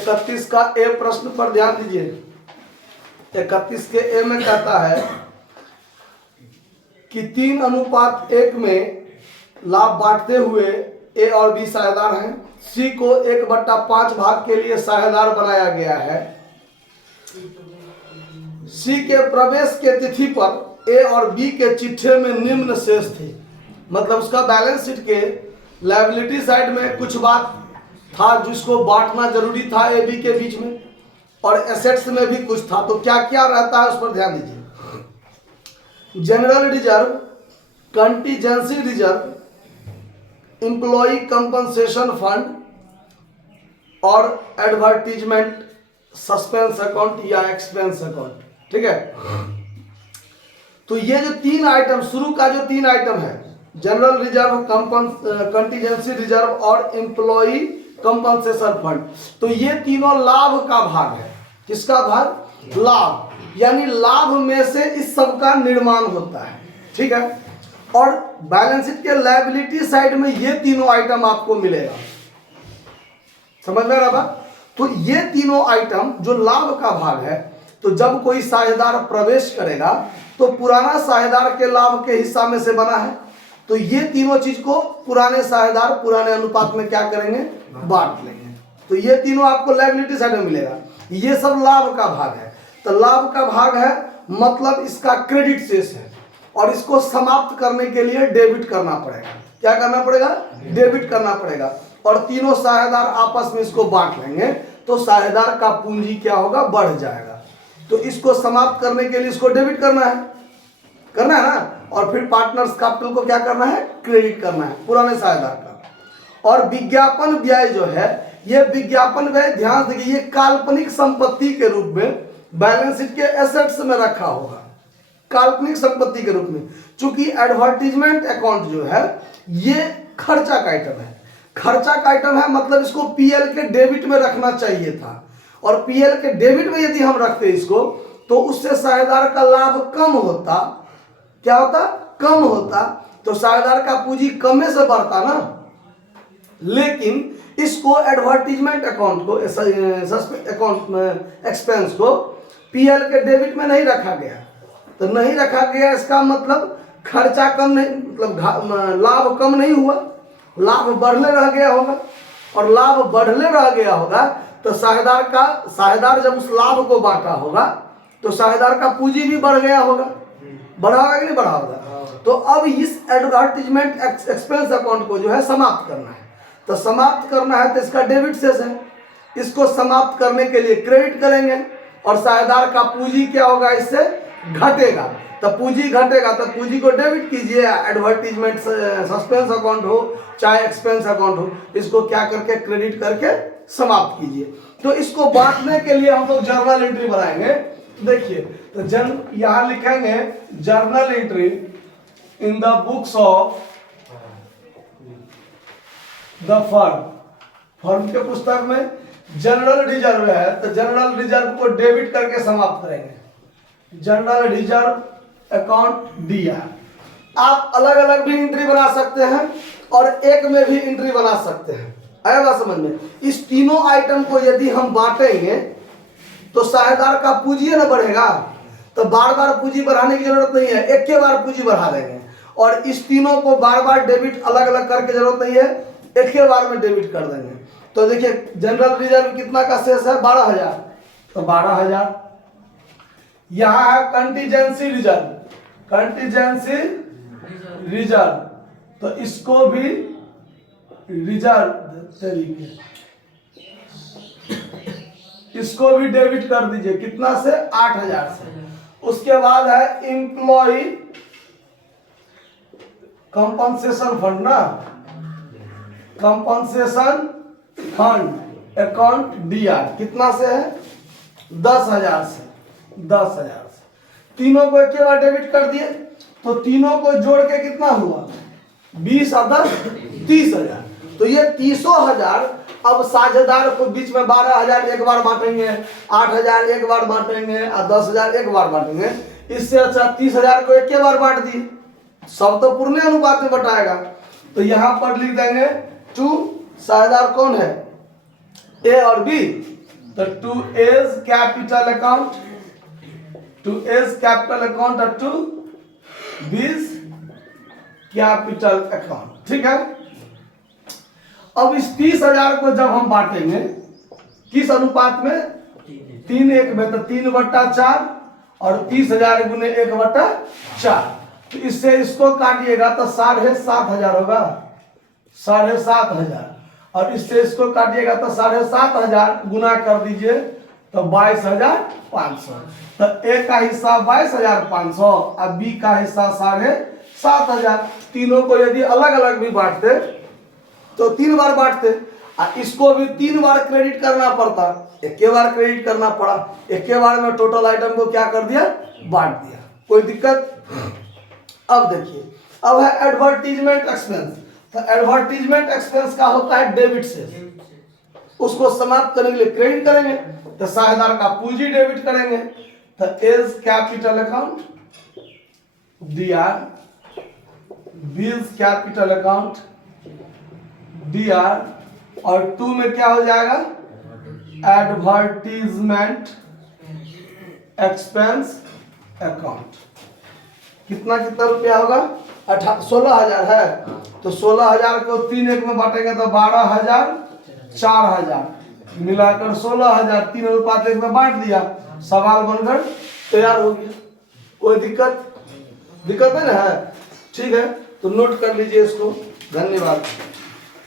31 का ए प्रश्न पर ध्यान दीजिए। 31 के ए में कहता है कि 3:1 में लाभ बांटते हुए ए और बी साझेदार हैं। सी को 1/5 भाग के लिए साझेदार बनाया गया है। सी के प्रवेश के तिथि पर ए और बी के चिट्ठे में निम्न शेष थे। मतलब उसका बैलेंस शीट के लायबिलिटी साइड में कुछ बात था जिसको बांटना जरूरी था ए बी के बीच में, और एसेट्स में भी कुछ था। तो क्या क्या रहता है उस पर ध्यान दीजिए। General reserve, contingency reserve, employee compensation fund और एडवर्टीजमेंट सस्पेंस अकाउंट या एक्सपेंस अकाउंट। ठीक है, तो ये जो 3 आइटम, शुरू का जो 3 आइटम है, जनरल रिजर्व, कंटीजेंसी रिजर्व और एम्प्लॉय कंपनसेशन फंड, तो ये तीनों लाभ का भाग है। किसका भाग? लाभ, यानी लाभ में से इस सब का निर्माण होता है। ठीक है, और बैलेंस शीट के लायबिलिटी साइड में ये तीनों आइटम आपको मिलेगा। समझ में आ रहा बात? तो ये तीनों आइटम जो लाभ का भाग है, तो जब कोई साझेदार प्रवेश करेगा तो पुराना साझेदार के लाभ के हिस्सा में से बना है, तो ये तीनों चीज को पुराने साझेदार पुराने अनुपात में क्या करेंगे? बांट लेंगे। तो ये तीनों आपको लायबिलिटी साइड में मिलेगा। ये सब लाभ का भाग है। तो लाभ का भाग है मतलब इसका क्रेडिट शेष है, और इसको समाप्त करने के लिए डेबिट करना पड़ेगा। क्या करना पड़ेगा? डेबिट करना पड़ेगा। और तीनों साझेदार आपस में इसको बांट लेंगे तो साझेदार का पूंजी क्या होगा? बढ़ जाएगा। तो इसको समाप्त करने के लिए इसको डेबिट करना है ना, और फिर पार्टनर्स कैपिटल को क्या करना है? क्रेडिट करना है पुराने साझेदार का। और विज्ञापन व्यय जो है, ये विज्ञापन व्यय ध्यान देखिए, ये काल्पनिक संपत्ति के रूप में बैलेंस शीट के एसेट्स में रखा होगा, काल्पनिक संपत्ति के रूप में। चूंकि एडवर्टीजमेंट अकाउंट जो है ये खर्चा का आइटम है। खर्चा का आइटम है मतलब इसको पीएल के डेबिट में रखना चाहिए था, और पीएल के डेबिट में यदि हम रखते इसको तो उससे साझेदार का लाभ कम होता। क्या होता? कम होता। तो साझेदार का पूंजी कम से बढ़ता ना। लेकिन इसको एडवर्टीजमेंट अकाउंट को, अकाउंट में एक्सपेंस को पीएल के डेबिट में नहीं रखा गया। तो नहीं रखा गया इसका मतलब खर्चा कम नहीं, मतलब लाभ कम नहीं हुआ, लाभ बढ़ले रह गया होगा। और लाभ बढ़ले रह गया होगा तो साझेदार जब उस लाभ को बांटा होगा तो साझेदार का पूंजी भी बढ़ गया होगा। बढ़ा होगा कि नहीं बढ़ा होगा? तो अब इस एडवर्टीजमेंट एक्सपेंस अकाउंट को जो है समाप्त करना है। तो समाप्त करना है तो इसका डेबिट शेष है, इसको समाप्त करने के लिए क्रेडिट करेंगे, और साझेदार का पूंजी क्या होगा? इससे घटेगा। तो पूंजी घटेगा तो पूंजी को डेबिट कीजिए। एडवर्टीजमेंट सस्पेंस अकाउंट हो चाहे एक्सपेंस अकाउंट हो, इसको क्या करके क्रेडिट करके समाप्त कीजिए। तो इसको बांटने के लिए हम लोग जर्नल एंट्री बनाएंगे। देखिए, तो यहां लिखेंगे journal entry in the books of the firm के पुस्तक में जनरल रिजर्व है, तो जनरल रिजर्व को डेबिट करके समाप्त करेंगे। जनरल रिजर्व अकाउंट दिया। आप अलग अलग भी एंट्री बना सकते हैं और एक में भी एंट्री बना सकते हैं। आया बात समझ में? इस तीनों आइटम को यदि हम बांटेंगे तो साझेदार का पूंजी ना बढ़ेगा, तो बार बार पूंजी बढ़ाने की जरूरत नहीं है, एक के बार पूंजी बढ़ा देंगे। और इस तीनों को बार बार डेबिट अलग अलग करके जरूरत नहीं है, एक के बार में डेबिट कर देंगे। तो देखिए जनरल रिजर्व कितना का शेष है? 12,000। तो 12,000। यहां है कंटीजेंसी रिजर्व, कंटीजेंसी रिजर्व, तो इसको भी रिजर्व तरीके, इसको भी डेबिट कर दीजिए। कितना से? 8,000 से। उसके बाद है एम्प्लॉय कंपनसेशन फंड ना, कंपनसेशन फंड अकाउंट डीआर, कितना से है? 10,000 से। 10,000 से तीनों को एक बार डेबिट कर दिए, तो तीनों को जोड़ के कितना हुआ? 20 और 10 30,000। तो ये 30,000 अब साझेदार को बीच में 12,000 एक बार बांटेंगे, 8,000 एक बार बांटेंगे और 10,000 एक बार बांटेंगे। इससे अच्छा 30,000 को एक के बार बांट दिए, सब तो पूर्ण अनुपात में बटाएगा। तो यहां पर लिख देंगे टू साझेदार कौन है? ए और बी, तो to A's capital account, to A's capital account और टू बीज कैपिटल अकाउंट। ठीक है। अब इस 30,000 को जब हम बांटेंगे किस अनुपात में, 3:1 में, तो 3/4 और 30,000 गुने 1/4, तो इससे इसको काटिएगा तो 7,500 होगा, 7,500, और इससे इसको काटिएगा तो 7,500 गुना कर दीजिए तो 22,500। तो ए का हिस्सा 22,500 और बी का हिस्सा 7,500। तीनों को यदि अलग अलग भी बांटते तो 3 बार बांटते, और इसको भी 3 बार क्रेडिट करना पड़ता, एक के बार क्रेडिट करना पड़ा, एक के बार में टोटल आइटम को क्या कर दिया, बांट दिया। कोई दिक्कत? अब देखिए, अब है एडवर्टीजमेंट एक्सपेंस। तो एडवर्टीजमेंट एक्सपेंस का होता है डेबिट से, उसको समाप्त करने के लिए क्रेडिट करेंगे, तो साझेदार का पूंजी डेबिट करेंगे। तो A's capital account, Dr, B's capital account, Dr, और 2 में क्या हो जाएगा, एडवर्टीजमेंट एक्सपेंस अकाउंट। कितना कितना रुपया होगा, 16,000 है, तो 16,000 को 3:1 में बांटेंगे तो 12,000, 4,000 मिलाकर 16,000, 3:1 में बांट दिया, सवाल बनकर तैयार हो गया। कोई दिक्कत? दिक्कत नहीं है? ठीक है, तो नोट कर लीजिए इसको। धन्यवाद।